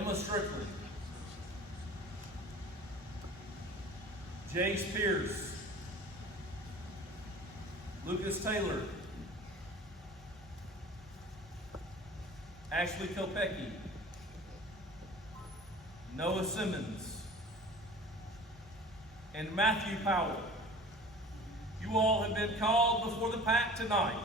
Emma Strickland, Jace Pierce, Lucas Taylor, Ashley Kopecki, Noah Simmons, and Matthew Powell. You all have been called before the pack tonight.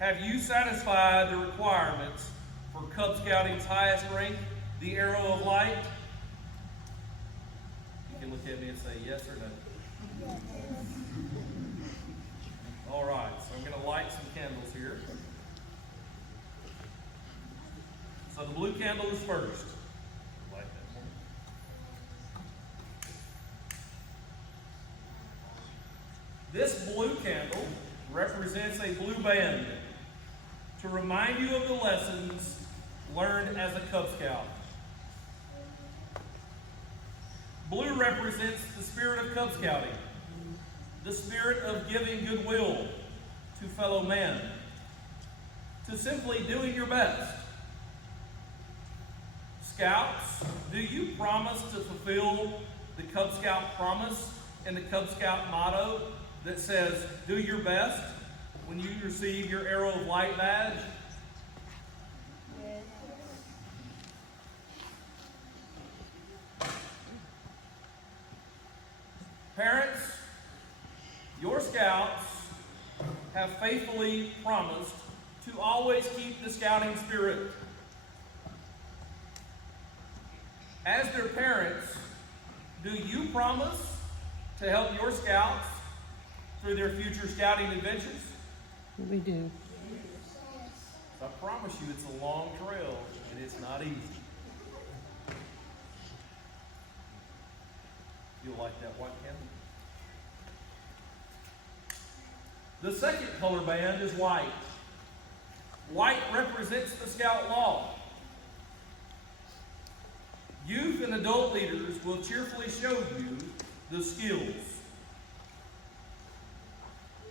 Have you satisfied the requirements for Cub Scouting's highest rank, the Arrow of Light? You can look at me and say yes or no. All right, so I'm going to light some candles here. So the blue candle is first. Light that one. This blue candle represents a blue band to remind you of the lessons learned as a Cub Scout. Blue represents the spirit of Cub Scouting, the spirit of giving goodwill to fellow men, to simply doing your best. Scouts, do you promise to fulfill the Cub Scout promise and the Cub Scout motto that says, do your best when you receive your Arrow of Light badge? Parents, your scouts have faithfully promised to always keep the scouting spirit. As their parents, do you promise to help your scouts through their future scouting adventures? We do. I promise you it's a long trail and it's not easy. You'll like that white candle? The second color band is white. White represents the Scout Law. Youth and adult leaders will cheerfully show you the skills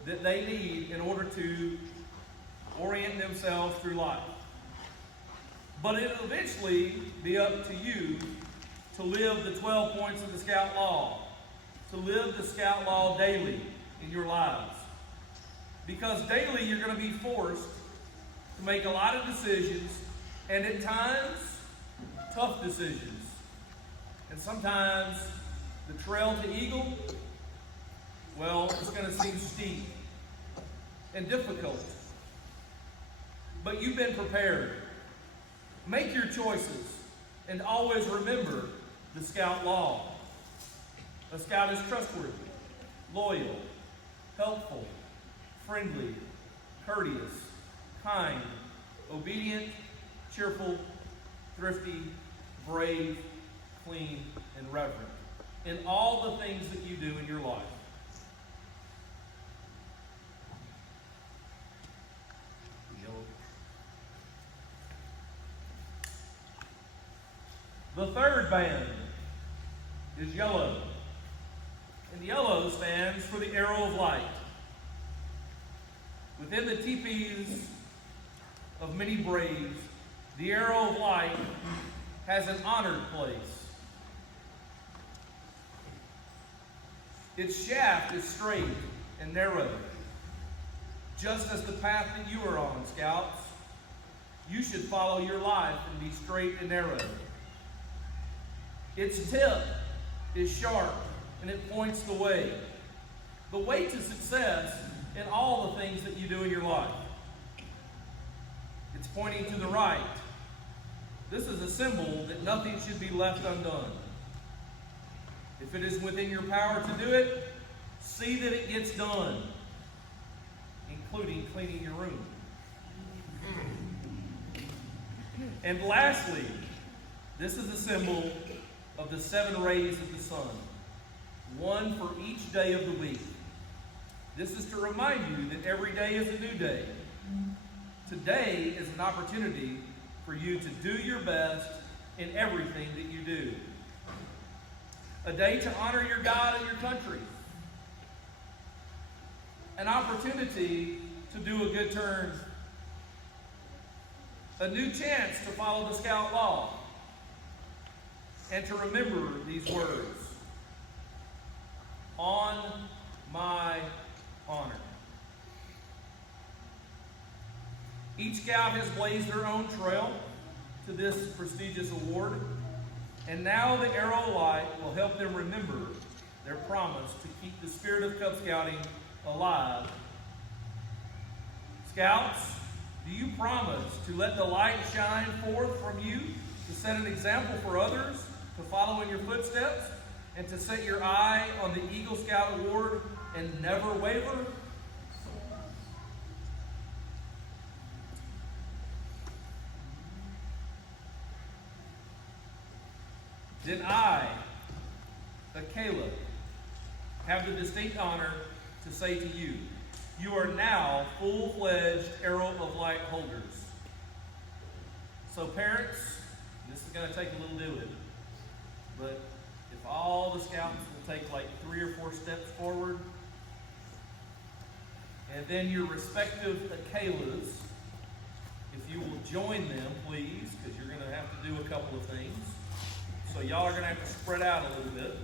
that they need in order to orient themselves through life. But it'll eventually be up to you to live the 12 points of the Scout Law, to live the Scout Law daily in your lives. Because daily you're going to be forced to make a lot of decisions, and at times, tough decisions. And sometimes the trail to Eagle, well, it's going to seem steep and difficult. But you've been prepared. Make your choices and always remember the Scout Law. A Scout is trustworthy, loyal, helpful, friendly, courteous, kind, obedient, cheerful, thrifty, brave, clean, and reverent in all the things that you do in your life. The third band is yellow, and yellow stands for the Arrow of Light. Within the teepees of many braves, the Arrow of Light has an honored place. Its shaft is straight and narrow, just as the path that you are on, Scouts. You should follow your life and be straight and narrow. Its tip is sharp and it points the way to success in all the things that you do in your life. It's pointing to the right. This is a symbol that nothing should be left undone. If it is within your power to do it, see that it gets done, including cleaning your room. And lastly, this is a symbol of the 7 rays of the sun, one for each day of the week. This is to remind you that every day is a new day. Today is an opportunity for you to do your best in everything that you do. A day to honor your God and your country. An opportunity to do a good turn. a new chance to follow the Scout law and to remember these words. On my honor. Each Scout has blazed their own trail to this prestigious award, and now the Arrow Light will help them remember their promise to keep the spirit of Cub Scouting alive. Scouts, do you promise to let the light shine forth from you to set an example for others to follow in your footsteps and to set your eye on the Eagle Scout Award and never waver? Then I, Caleb, have the distinct honor to say to you, you are now full-fledged Arrow of Light holders. So parents, this is going to take a little doing, but if all the Scouts will take like 3 or 4 steps forward, and then your respective Akelas, if you will join them, please, because you're going to have to do a couple of things. So y'all are going to have to spread out a little bit.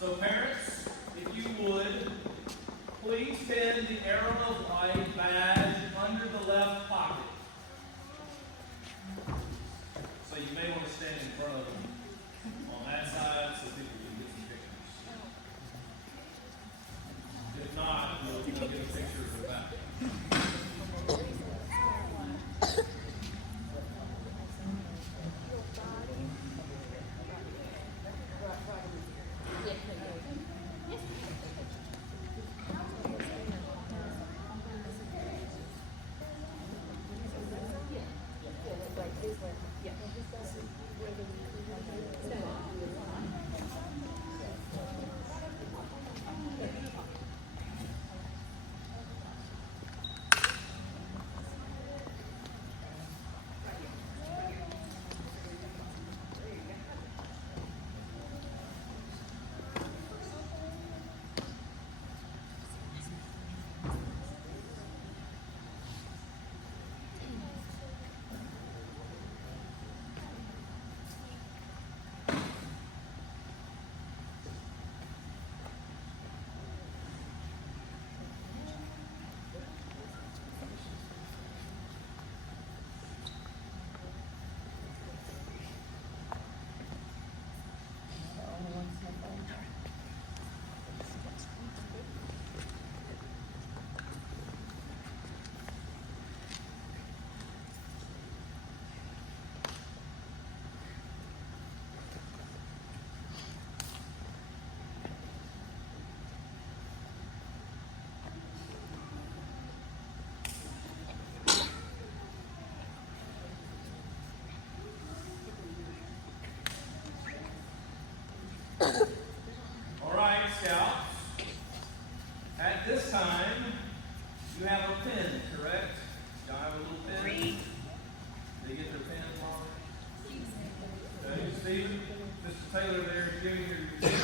So parents, if you would, please pin the Arrow of Light badge under the left pocket. So you may want to stand in front of them on that side so people can get some pictures. If not, you'll get a picture of the back. All right, Scouts. At this time, you have a pen, correct? Y'all have a little pen? They get their pen, Mom? Okay, Stephen, Mr. Taylor there is giving you your pen.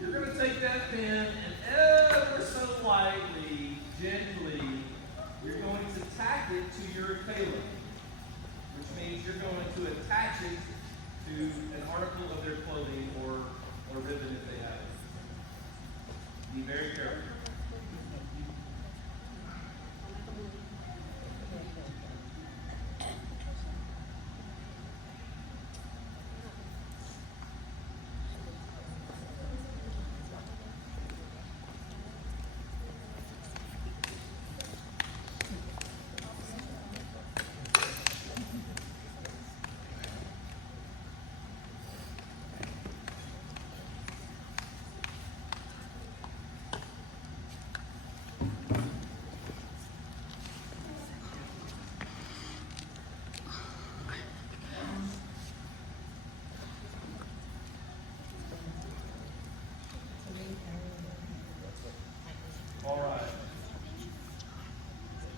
You're going to take that pen and ever so lightly, gently, you're going to tack it to your Caleb, which means you're going to attach it to an article of their clothing or ribbon if they have it. Be very careful.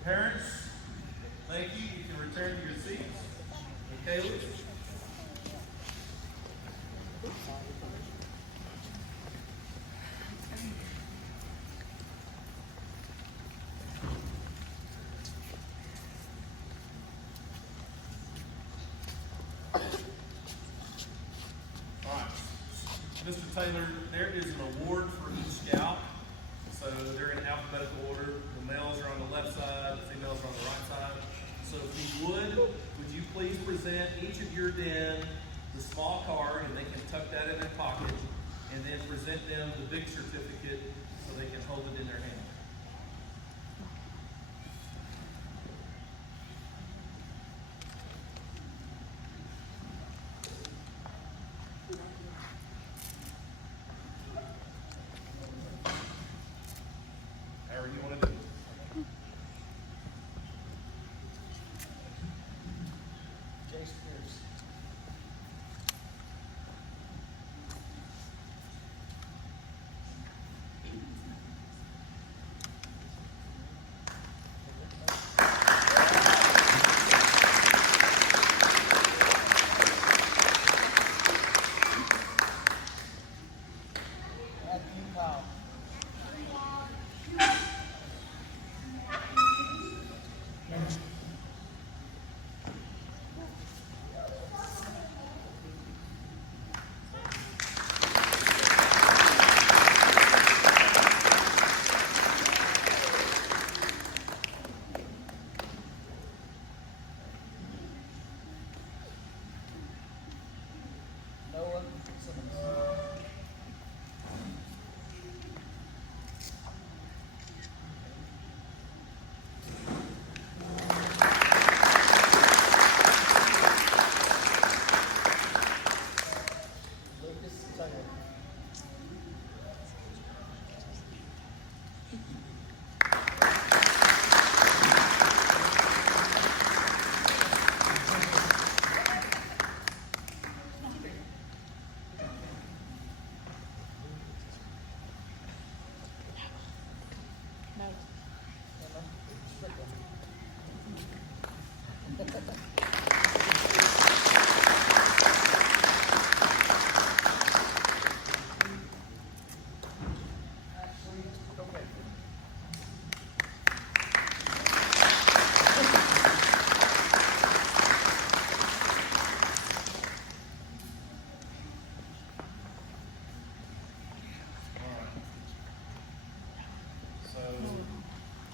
Parents, thank you. You can return to your seats. And Kaylee. Mr. Taylor, there is an award for each scout. So they're in alphabetical order. The males are on the left side, the females are on the right side. So if you would you please present each of your den the small card, and they can tuck that in their pocket, and then present them the big certificate so they can hold it in their hand. However you want to do it.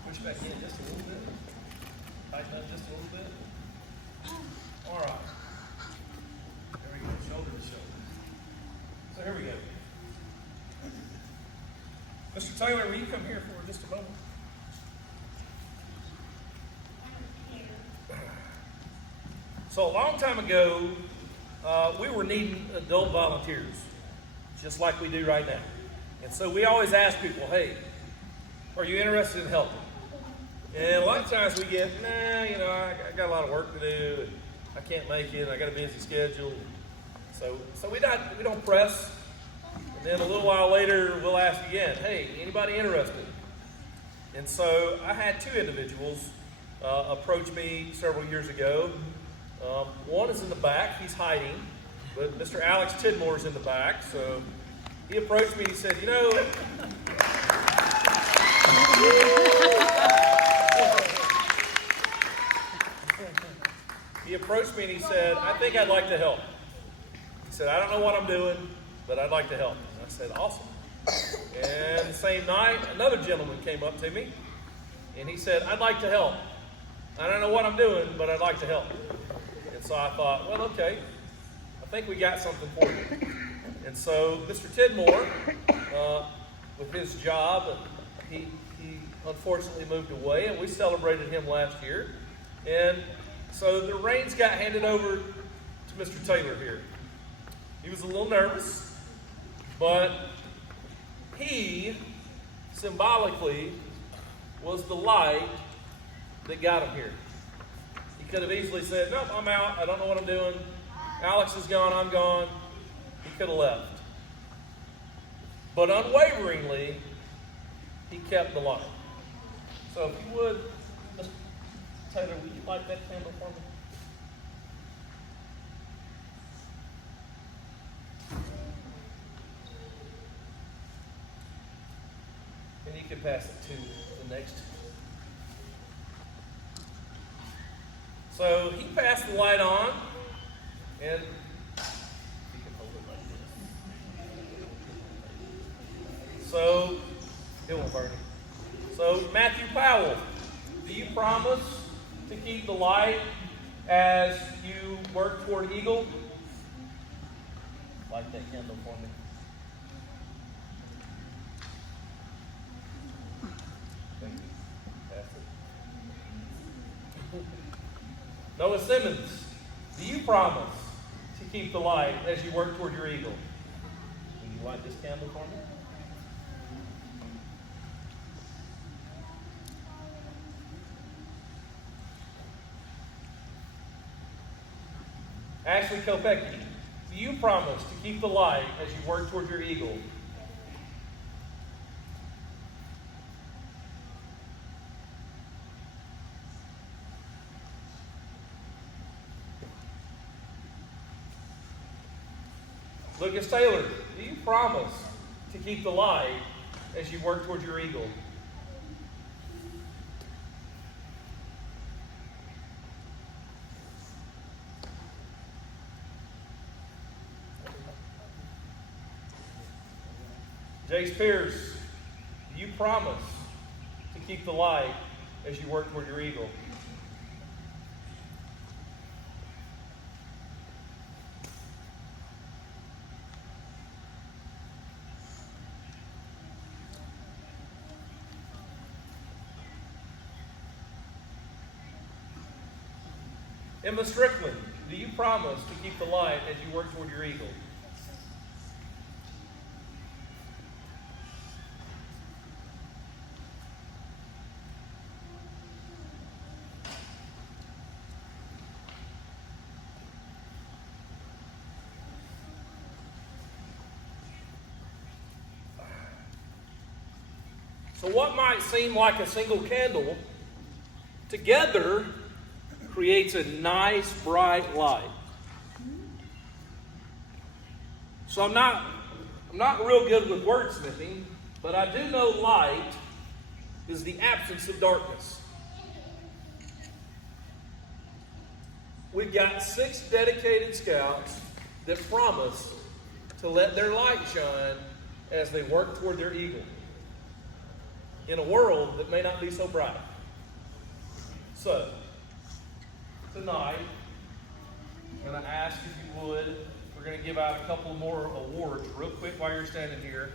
Push back in just a little bit. Tighten up just a little bit. All right. There we go. Shoulder to shoulder. So here we go. Mr. Taylor, will you come here for just a moment? So a long time ago, we were needing adult volunteers, just like we do right now. And so we always ask people, hey, are you interested in helping? And a lot of times we get, nah, I got a lot of work to do, and I can't make it, and I got a busy schedule. So we don't press. And then a little while later, we'll ask again, hey, anybody interested? And so I had two individuals approach me several years ago. One is in the back, he's hiding, but Mr. Alex Tidmore is in the back. So he approached me, he said, he approached me and he said, I think I'd like to help. He said, I don't know what I'm doing, but I'd like to help. And I said, awesome. And the same night, another gentleman came up to me and he said, I'd like to help. I don't know what I'm doing, but I'd like to help. And so I thought, well, okay, I think we got something for you. And so Mr. Tidmore, with his job, he unfortunately moved away, and we celebrated him last year. And so the reins got handed over to Mr. Taylor here. He was a little nervous, but he symbolically was the light that got him here. He could have easily said, nope, I'm out, I don't know what I'm doing. Alex is gone, I'm gone. He could have left. But unwaveringly, he kept the light. So if you would, Taylor, will you light that candle for me? And you can pass it to the next. So he passed the light on, and you can hold it like this. So it won't burn. So Matthew Powell, do you promise to keep the light as you work toward Eagle? Light that candle for me. Thank you. Pass it. Noah Simmons, do you promise to keep the light as you work toward your Eagle? Will you light this candle for me? Ashley Kopecki, do you promise to keep the light as you work toward your Eagle? Lucas Taylor, do you promise to keep the light as you work toward your Eagle? Jace Pierce, do you promise to keep the light as you work toward your Eagle? Emma Strickland, do you promise to keep the light as you work toward your Eagle? So what might seem like a single candle together creates a nice bright light. So I'm not real good with wordsmithing, but I do know light is the absence of darkness. We've got 6 dedicated scouts that promise to let their light shine as they work toward their Eagle in a world that may not be so bright. So, tonight, I'm going to ask if you would, we're going to give out a couple more awards real quick while you're standing here,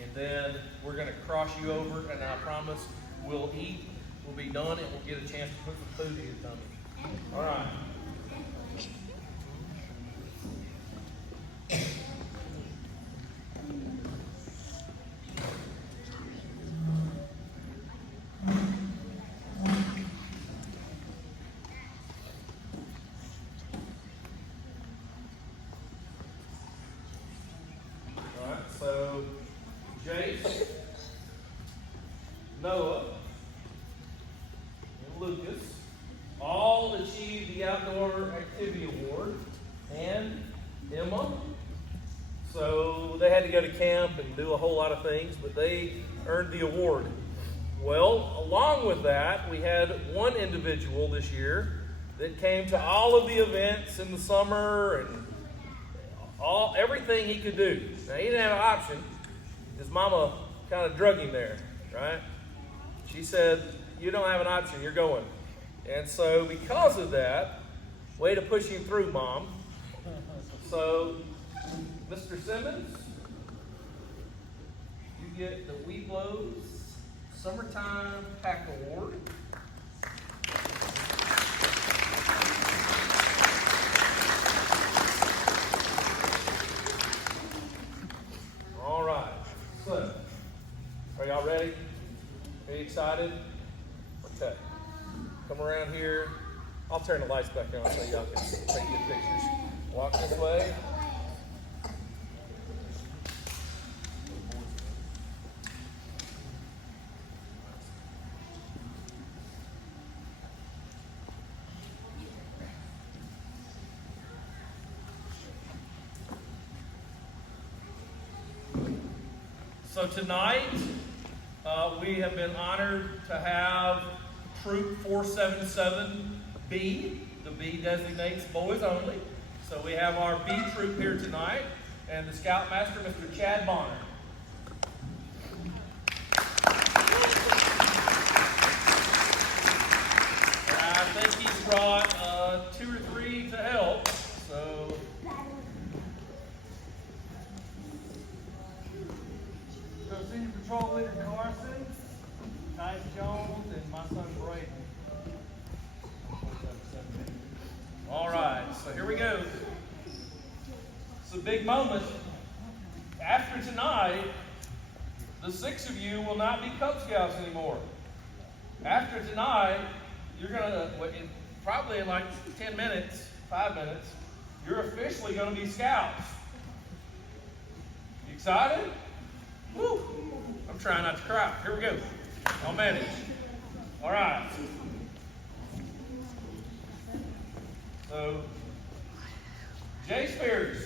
and then we're going to cross you over, and I promise we'll eat, we'll be done, and we'll get a chance to put some food in your tummy. All right. So, Jace, Noah, and Lucas all achieved the Outdoor Activity Award, and Emma. So they had to go to camp and do a whole lot of things, but they earned the award. Well, along with that, we had one individual this year that came to all of the events in the summer and everything he could do. Now, he didn't have an option. His mama kind of drug him there, right? She said, you don't have an option, you're going. And so because of that, way to push him through, Mom. So, Mr. Simmons, you get the Weeblos Summertime Pack Award. All right. So, are y'all ready? Are you excited? Okay. Come around here. I'll turn the lights back on so y'all can take good pictures. Walk this way. So tonight, we have been honored to have Troop 477B. The B designates boys only. So we have our B troop here tonight, and the Scoutmaster, Mr. Chad Bonner. I think he's brought 2 or 3 to help. So Senior Patrol Leader Carson, Tyce Jones, and my son Braden. all right, so here we go. It's a big moment. After tonight, the 6 of you will not be Cub Scouts anymore. After tonight, you're gonna, probably in like 10 minutes, 5 minutes, you're officially gonna be Scouts. You excited? Woo! I'm trying not to cry. Here we go. I'll manage. All right. So, Jay Spears.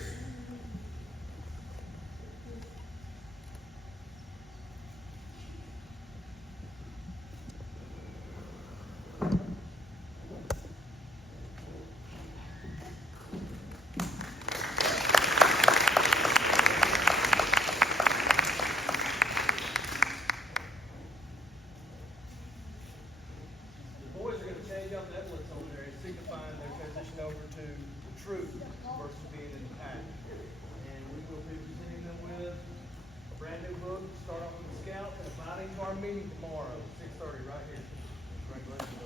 Troop versus being in the pack. And we will be presenting them with a brand new book, start off with the Scouts, and inviting to our meeting tomorrow, 6:30, right here. Congratulations.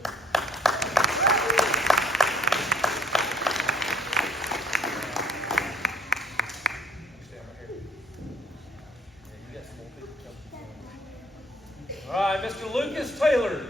Stand right here. Yeah, you got some more people coming. All right, Mr. Lucas Taylor.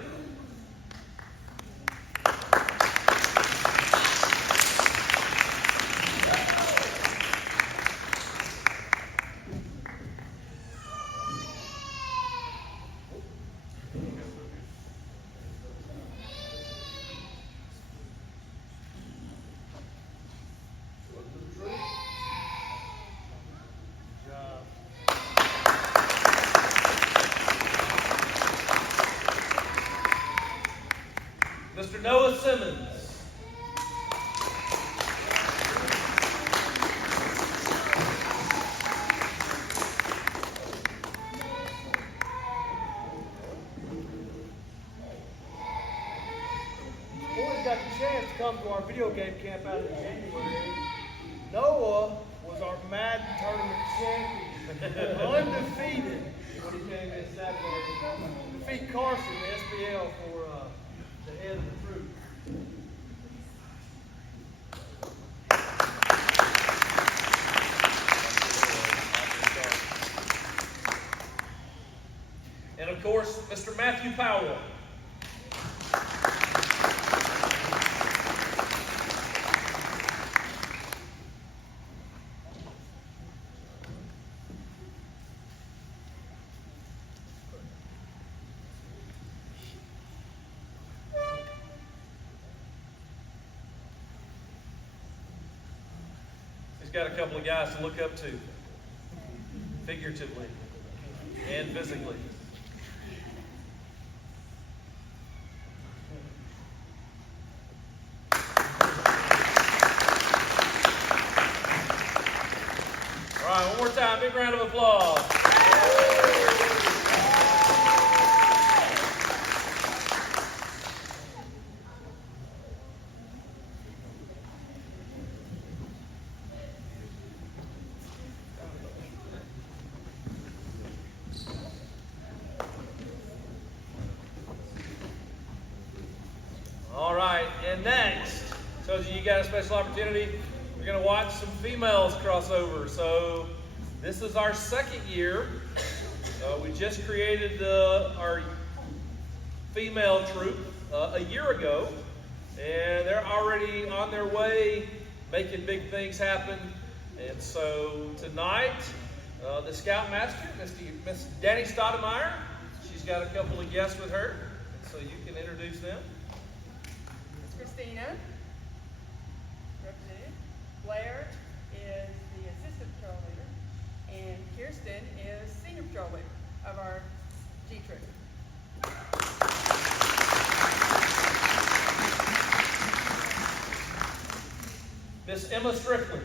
Mr. Noah Simmons. Boys got the chance to come to our video game camp out in January. Noah was our Madden tournament champion, undefeated when he came in Saturday. Defeat Carson, the SBL, for the head of the troop. And of course, Mr. Matthew Powell. He's got a couple of guys to look up to, figuratively and physically. All right, one more time, big round of applause. All right, and next, tells you got a special opportunity. We're going to watch some females cross over. So this is our 2nd year. We just created our female troop a year ago, and they're already on their way making big things happen. And so tonight, the Scoutmaster, Miss Danny Stoudemire, she's got a couple of guests with her, and so you can introduce them. Christina, representative. Blair is the assistant patrol leader, and Kirsten is senior drawing of our Dietrich. Miss Emma Strickland.